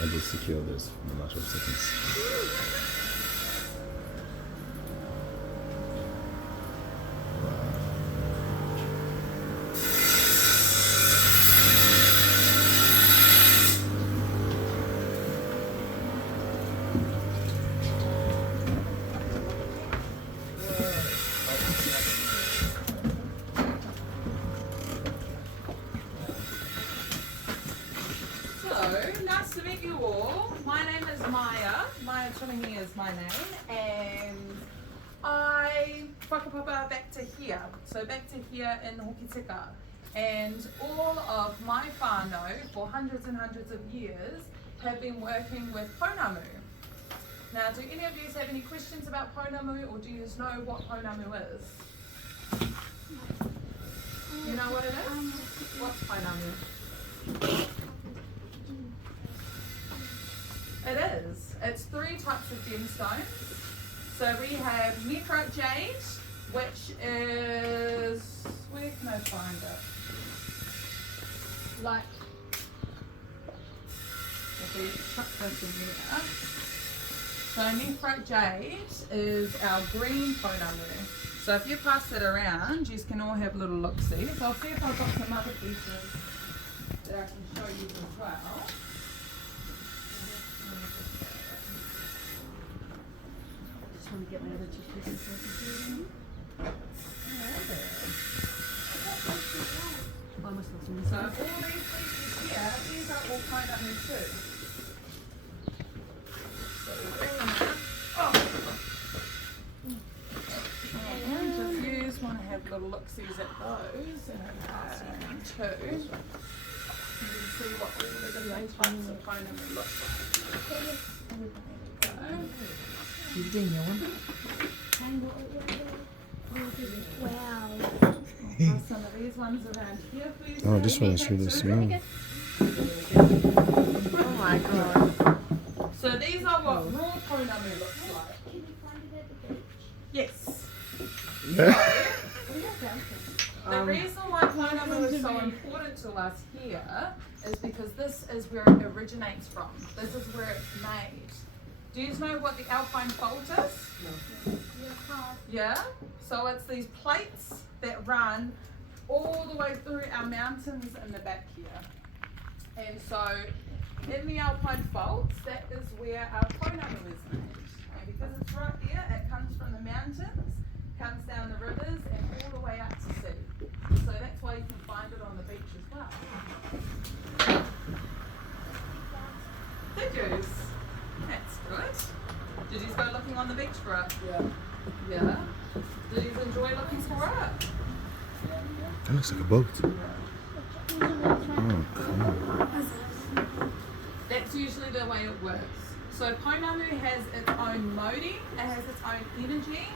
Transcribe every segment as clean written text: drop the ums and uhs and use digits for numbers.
I just secure this in a matter of seconds. Nice to meet you all. My name is Maya. Maya Tulingi is my name, and I whakapapa back to here. So back to here in Hokitika. And all of my whānau for hundreds and hundreds of years have been working with Pounamu. Now, do any of you have any questions about Pounamu, or do you just know what Pounamu is? You know what it is? What's Pounamu? It is. It's 3 types of gemstones. So we have nephrite jade, which is, where can I find it? Like, if we chuck this in here. So nephrite jade is our green Pounamu. So if you pass it around, you can all have little look-sees. I'll see if I've got some other pieces that I can show you as well. I want to get my other 2 pieces so I can see them. Oh, I must have some So all these pieces here, these are all Pounamu too. So we'll bring them out. Oh. And if you just want to have little look-sees at those, and then pass them too, you can see what all the different types of Pounamu look like. There we go. You're doing your one. Wow. Pass some of these ones around here for you. Oh, this one is really small. Oh my god. So these are what raw Pounamu looks like. Can you find it at the beach? Yes. Yeah. The reason why Pounamu is so important to us here is because this is where it originates from. This is where it's made. Do you know what the alpine fault is? Yeah. Yeah? So it's these plates that run all the way through our mountains in the back here. And so in the alpine faults, that is where our Pounamu is made. And because it's right there, it comes from the mountains, comes down the rivers, and all the way up to sea. So that's why you can find it on the beach as well. Did you? That's good. Did you go looking on the beach for it? Yeah. Yeah. Did you enjoy looking for it? That looks like a boat. Oh, cool. That's usually the way it works. So Pounamu has its own modi, it has its own energy,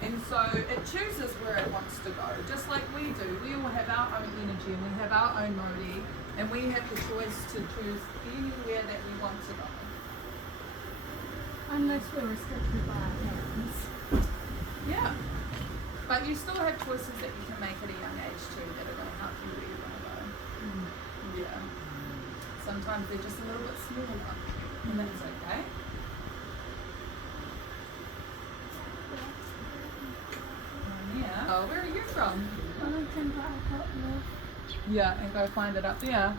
and so it chooses where it wants to go, just like we do. We all have our own energy and we have our own modi, and we have the choice to choose anywhere that we want to go. Unless we're restricted by our parents. Yeah. But you still have choices that you can make at a young age too that are going to help you where you want to go. Yeah. Sometimes they're just a little bit smaller, and that's okay. Yeah. Oh, where are you from? Wellington, but I got more. Yeah, and go find it up there.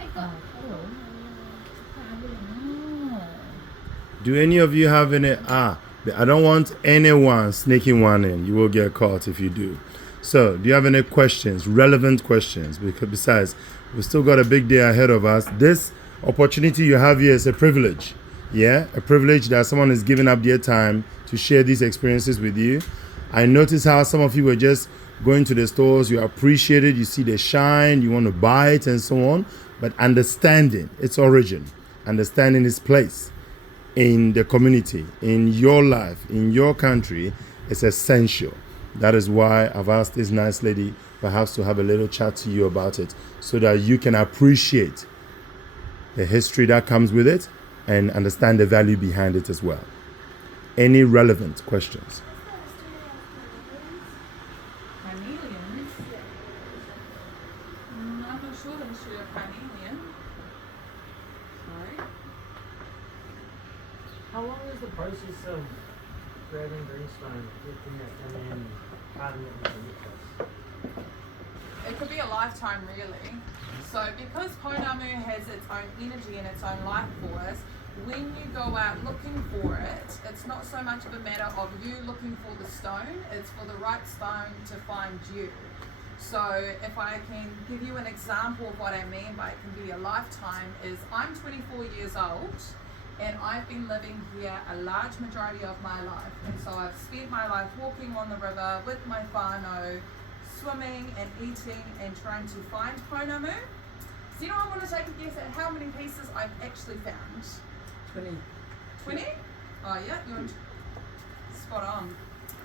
I got Oh. Do any of you have any? I don't want anyone sneaking one in. You will get caught if you do. So, do you have any questions, relevant questions? Because besides, we've still got a big day ahead of us. This opportunity you have here is a privilege. Yeah, a privilege that someone is giving up their time to share these experiences with you. I notice how some of you were just going to the stores, you appreciate it, you see the shine, you want to buy it and so on. But understanding its origin, understanding its place in the community, in your life, in your country, is essential. That is why I've asked this nice lady perhaps to have a little chat to you about it so that you can appreciate the history that comes with it and understand the value behind it as well. Any relevant questions? Carnelians? I'm not sure the history of carnelian. Sorry? How long is the process of grabbing greenstone, lifting it, and then carving it into necklace? It could be a lifetime, really. So because Pounamu has its own energy and its own life force, when you go out looking for it, it's not so much of a matter of you looking for the stone, it's for the right stone to find you. So if I can give you an example of what I mean by it can be a lifetime, is I'm 24 years old and I've been living here a large majority of my life. And so I've spent my life walking on the river with my whānau, swimming and eating and trying to find Pounamu. So I want to take a guess at how many pieces I've actually found? 20. 20? Oh yeah, you're spot on.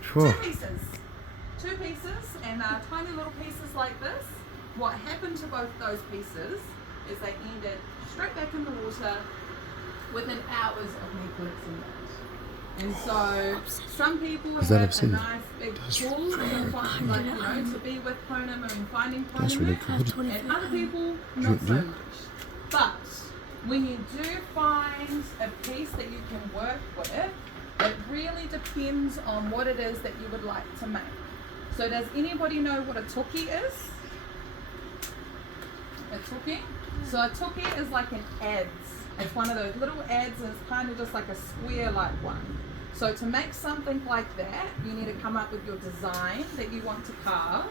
Sure. Two pieces, and tiny little pieces like this. What happened to both those pieces is they ended straight back in the water within hours of me collecting that. And so some people have a nice big pull to be with Pounamu and finding Pounamu, That's really cool. and other people not so much. But when you do find a piece that you can work with, it really depends on what it is that you would like to make. So does anybody know what a toki is? A toki? So a toki is like an adze. It's one of those little adze, and it's kind of just like a square-like one. So to make something like that, you need to come up with your design that you want to carve,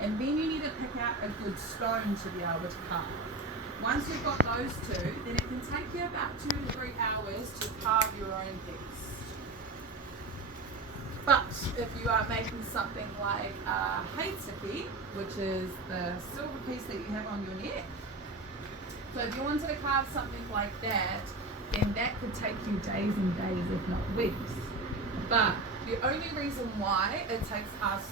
and then you need to pick out a good stone to be able to carve. Once you've got those two, then it can take you about 2 to 3 hours to carve your own piece. But if you are making something like a heitiki, which is the silver piece that you have on your neck, so if you wanted to carve something like that, then that could take you days and days, if not weeks. But the only reason why it takes us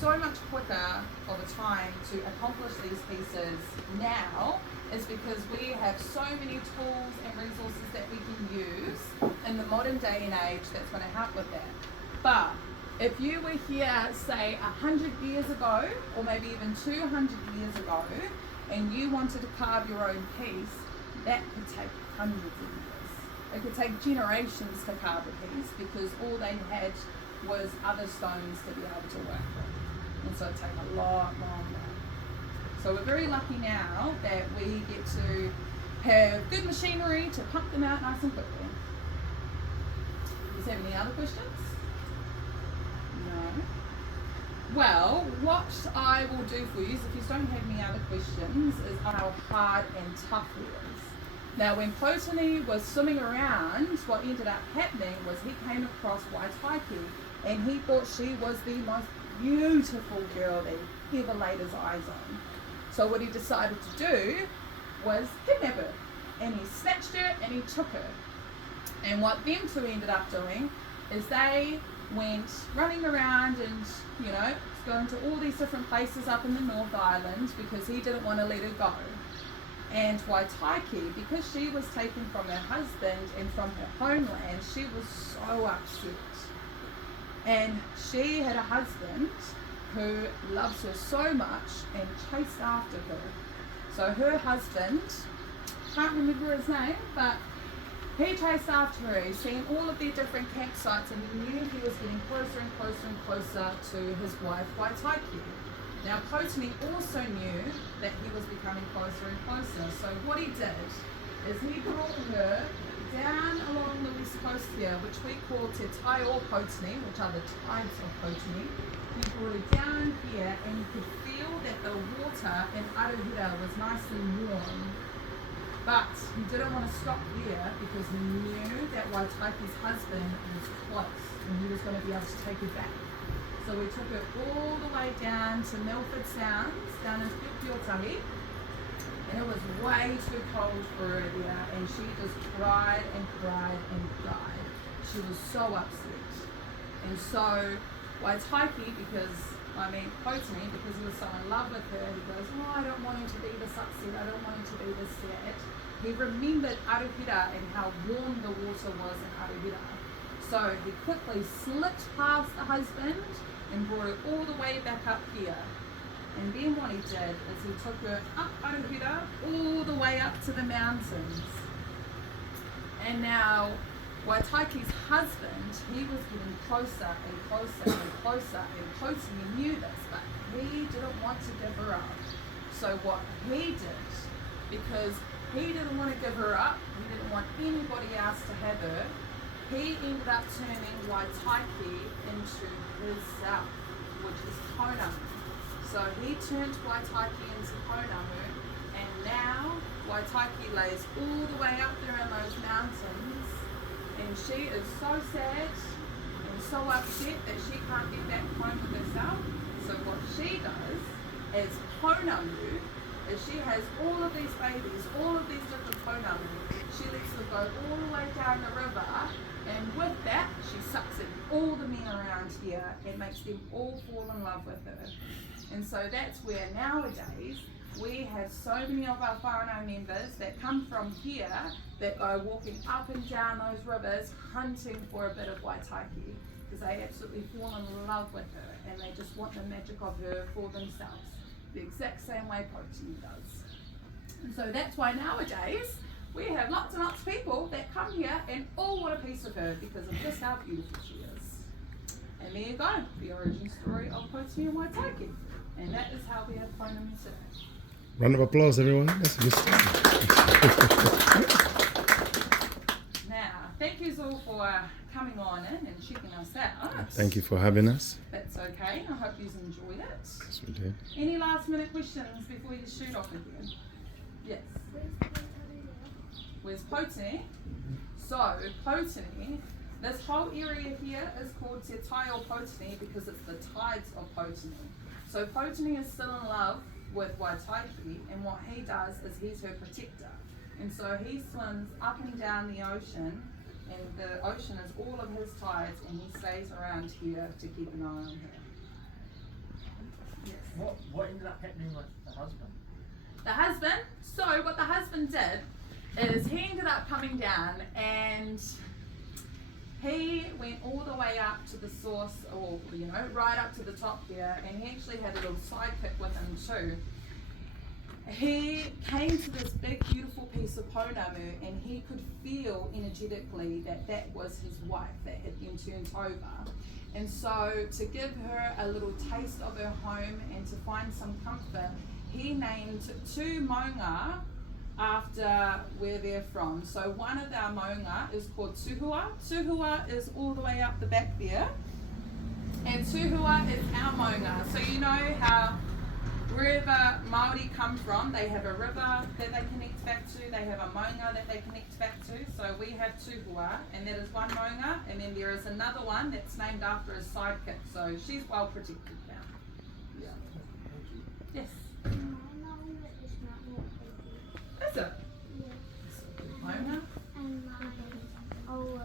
so much quicker of a time to accomplish these pieces now is because we have so many tools and resources that we can use in the modern day and age that's going to help with that. But if you were here, say, 100 years ago, or maybe even 200 years ago, and you wanted to carve your own piece, that could take hundreds of years. It could take generations to carve a piece because all they had was other stones to be able to work with. And so it'd take a lot longer. So we're very lucky now that we get to have good machinery to pump them out nice and quickly. Does have any other questions? No. Well, what I will do for you, if you don't have any other questions, is how hard and tough he is. Now, when Pounamu was swimming around, what ended up happening was he came across Waitaiki, and he thought she was the most beautiful girl that he ever laid his eyes on. So what he decided to do was kidnap her, and he snatched her and he took her. And what them two ended up doing is they went running around and, going to all these different places up in the North Island because he didn't want to let her go. And Waitaiki, because she was taken from her husband and from her homeland, she was so upset. And she had a husband who loves her so much and chased after her. So her husband, can't remember his name, but he chased after her. He's seen all of their different campsites and he knew he was getting closer and closer and closer to his wife, Waitaiki. Now, Pounamu also knew that he was becoming closer and closer. So what he did is he brought her down along the west coast here, which we call Te Tai o Pounamu, which are the tides of Pounamu. He brought her down here and you could feel that the water in Aruhira was nice and warm. But he didn't want to stop there because he knew that Waitaiki's husband was close and he was going to be able to take her back. So we took her all the way down to Milford Sounds, down into Piotahi, and it was way too cold for her there, and she just cried and cried and cried. She was so upset. And so Waitaiki, Pounamu, because he was so in love with her, he goes, oh, I don't want her to be this upset, I don't want her to be this sad. He remembered Aruhira and how warm the water was in Aruhira. So he quickly slipped past the husband and brought her all the way back up here. And then what he did is he took her up Aruhira all the way up to the mountains. And now Waitaiki's husband, he was getting closer and closer and closer, and Pounamu knew this, but he didn't want to give her up. So what he did, because he didn't want to give her up, he didn't want anybody else to have her, he ended up turning Waitaiki into himself, which is Pounamu. So he turned Waitaiki into Pounamu, and now Waitaiki lays all the way up there in those mountains, and she is so sad and so upset that she can't get back home with herself. So what she does as Pounamu is she has all of these babies, all of these different Pounamu. She lets them go all the way down the river, and with that she sucks in all the men around here and makes them all fall in love with her. And so that's where nowadays we have so many of our whānau members that come from here that go walking up and down those rivers hunting for a bit of Waitaiki, because they absolutely fall in love with her and they just want the magic of her for themselves, the exact same way Pounamu does. And so that's why nowadays we have lots and lots of people that come here and all want a piece of her because of just how beautiful she is. And there you go, the origin story of Pounamu and Waitaiki. And that is how we have Pounamu today. Round of applause, everyone. That's a good start. Now, thank you all for coming on in and checking us out. Thank you for having us. That's okay. I hope you enjoyed it. Yes, we did. Any last minute questions before you shoot off again? Yes. Where's Pounamu? So, Pounamu, this whole area here is called Te Tai o Pounamu because it's the tides of Pounamu. So Pounamu is still in love with Waitaiki, and what he does is he's her protector. And so he swims up and down the ocean, and the ocean is all of his tides, and he stays around here to keep an eye on her. Yes. What ended up happening with the husband? The husband, so what the husband did is he ended up coming down and he went all the way up to the source, or right up to the top there, and he actually had a little sidekick with him too. He came to this big beautiful piece of Pounamu and he could feel energetically that that was his wife that had been turned over. And so to give her a little taste of her home and to find some comfort, he named 2 maunga after where they're from. So one of our maunga is called Tuhua. Tuhua is all the way up the back there. And Tuhua is our maunga. So you know how wherever Māori come from, they have a river that they connect back to, they have a maunga that they connect back to. So we have Tuhua, and that is one maunga, and then there is another one that's named after his sidekick. So she's well protected now. Yeah. Yes. Is it? Maunga? Oh,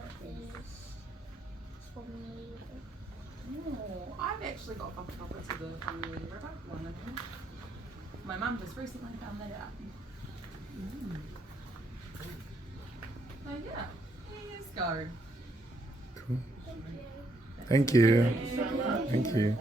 I've actually got whakapapa to the Whanganui River, one of them. My mum just recently found that out. So yeah, here you go. Cool. Thank you. Thank you so much. Thank you.